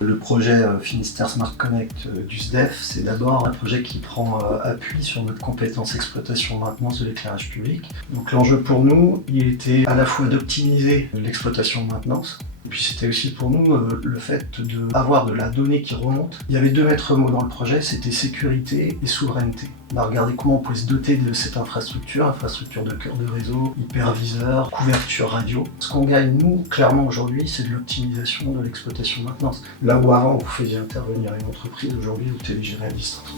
Le projet Finistère Smart Connect du SDEF, c'est d'abord un projet qui prend appui sur notre compétence exploitation-maintenance de l'éclairage public. Donc l'enjeu pour nous, il était à la fois d'optimiser l'exploitation-maintenance, et puis c'était aussi pour nous le fait d'avoir de la donnée qui remonte. Il y avait deux maîtres mots dans le projet, c'était sécurité et souveraineté. On a regardé comment on pouvait se doter de cette infrastructure de cœur de réseau, hyperviseur, couverture radio. Ce qu'on gagne, nous, clairement aujourd'hui, c'est de l'optimisation de l'exploitation-maintenance. Là où avant, vous faisiez intervenir une entreprise, aujourd'hui, vous télégérez à distance.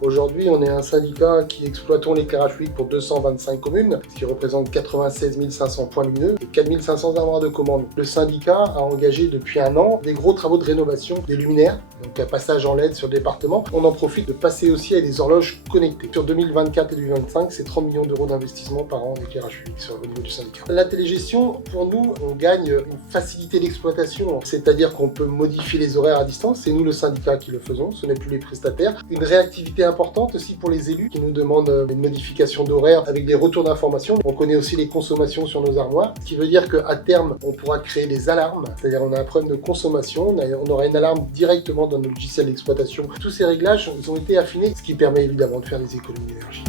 Aujourd'hui, on est un syndicat qui exploitons l'éclairage public pour 225 communes, ce qui représente 96 500 points lumineux et 4 500 armoires de commande. Le syndicat a engagé depuis un an des gros travaux de rénovation des luminaires, donc un passage en LED sur le département. On en profite de passer aussi à des horloges connectées. Sur 2024 et 2025, c'est 30 millions d'euros d'investissement par an en éclairage public au niveau du syndicat. La télégestion, pour nous, on gagne une facilité d'exploitation, c'est-à-dire qu'on peut modifier les horaires à distance. C'est nous, le syndicat, qui le faisons, ce n'est plus les prestataires. Une réactivité importante aussi pour les élus qui nous demandent une modification d'horaire avec des retours d'informations. On connaît aussi les consommations sur nos armoires, ce qui veut dire qu'à terme, on pourra créer des alarmes, c'est-à-dire on a un problème de consommation, on aura une alarme directement dans nos logiciels d'exploitation. Tous ces réglages ont été affinés, ce qui permet évidemment de faire des économies d'énergie.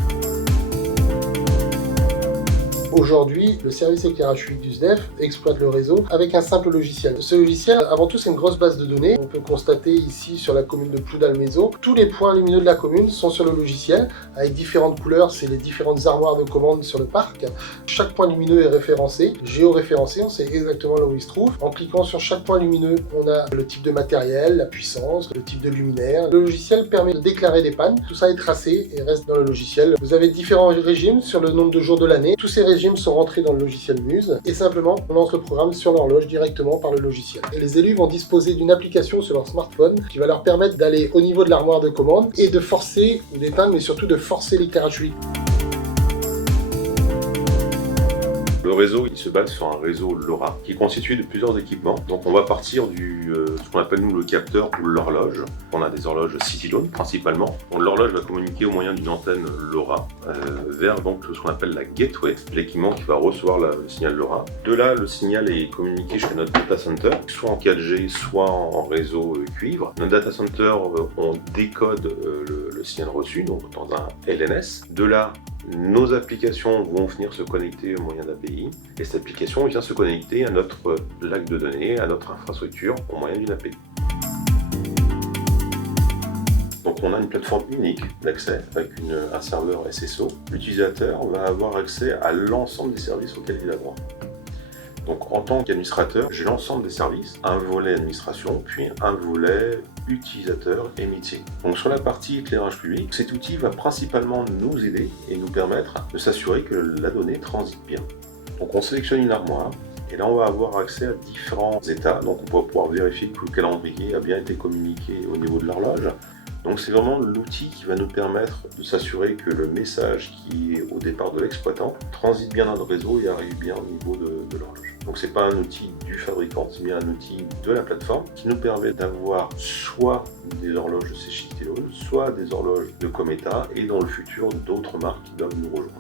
Aujourd'hui, le service éclairage public du SDEF exploite le réseau avec un simple logiciel. Ce logiciel, avant tout, c'est une grosse base de données. On peut constater ici sur la commune de Ploudalmézeau, tous les points lumineux de la commune sont sur le logiciel, avec différentes couleurs, c'est les différentes armoires de commande sur le parc. Chaque point lumineux est référencé, géoréférencé, on sait exactement là où il se trouve. En cliquant sur chaque point lumineux, on a le type de matériel, la puissance, le type de luminaire. Le logiciel permet de déclarer des pannes, tout ça est tracé et reste dans le logiciel. Vous avez différents régimes sur le nombre de jours de l'année. Tous ces régimes sont rentrés dans le logiciel Muse et simplement on lance le programme sur l'horloge directement par le logiciel. Et les élus vont disposer d'une application sur leur smartphone qui va leur permettre d'aller au niveau de l'armoire de commande et de forcer ou d'éteindre, mais surtout de forcer l'éclairage public. Le réseau, il se base sur un réseau LoRa qui est constitué de plusieurs équipements. Donc on va partir du ce qu'on appelle nous le capteur ou l'horloge. On a des horloges CityZone principalement. L'horloge va communiquer au moyen d'une antenne LoRa vers donc ce qu'on appelle la gateway, l'équipement qui va recevoir le signal LoRa. De là, le signal est communiqué jusqu'à notre data center, soit en 4G, soit en réseau cuivre. Notre data center, on décode le signal reçu, donc dans un LNS. De là, nos applications vont venir se connecter au moyen d'API et cette application vient se connecter à notre lac de données, à notre infrastructure au moyen d'une API. Donc on a une plateforme unique d'accès avec un serveur SSO. L'utilisateur va avoir accès à l'ensemble des services auxquels il a droit. Donc en tant qu'administrateur, j'ai l'ensemble des services, un volet administration, puis un volet utilisateur et métier. Donc sur la partie éclairage public, cet outil va principalement nous aider et nous permettre de s'assurer que la donnée transite bien. Donc on sélectionne une armoire et là on va avoir accès à différents états. Donc on va pouvoir vérifier que le calendrier a bien été communiqué au niveau de l'horloge. Donc c'est vraiment l'outil qui va nous permettre de s'assurer que le message qui est au départ de l'exploitant transite bien dans le réseau et arrive bien au niveau de l'horloge. Donc c'est pas un outil du fabricant, c'est bien un outil de la plateforme qui nous permet d'avoir soit des horloges de Sechistello, soit des horloges de Cometa et dans le futur d'autres marques qui doivent nous rejoindre.